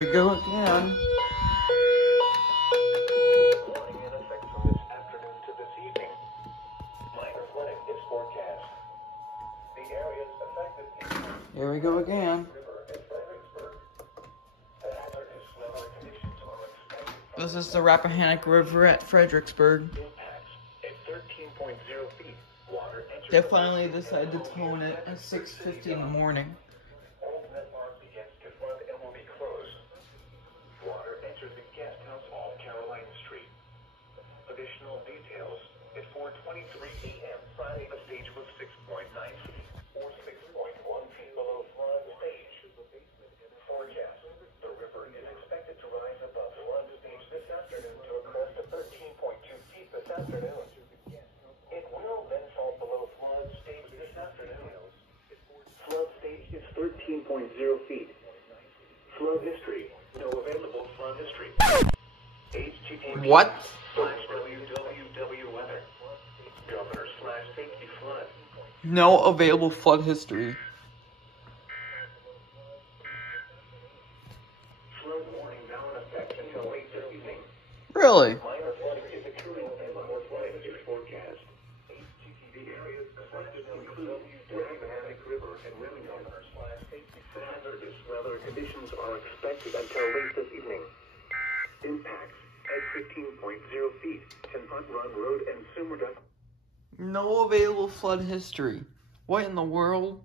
Here we go again. Warning in effect from this afternoon to this evening. Minor flooding is forecast. The areas affected Here we go again. River and Fredericksburg. Hazardous weather conditions are expected. This is the Rappahannock River at Fredericksburg. Impacts at 13.0 feet. Water enters They finally decided to tone it at 6:50 in the morning. Old Netmark begins to flood and will be closed. Water enters the guest house off Caroline Street. Additional details at 4:23 a.m. Friday, the stage was 6.9 feet or 6.1 feet below flood stage. Forecast: the river is expected to rise above flood stage this afternoon to a crest of 13.2 feet this afternoon. It will then fall below flood stage this afternoon. Flood stage is 13.0 feet. Flood history. No available flood history. HTTP What? /www.weather. Governor/safety flood. No available flood history. Flood warning now in effect until late this evening. Really? Minor flooding is occurring and more flooding is forecast. HTTP areas affected include the Rappahannock River and Women Governor/safety flood. Hazardous weather conditions are expected until late this evening. Impacts at 15.0 feet. Hunt Run Road and Sumer. No available flood history. What in the world?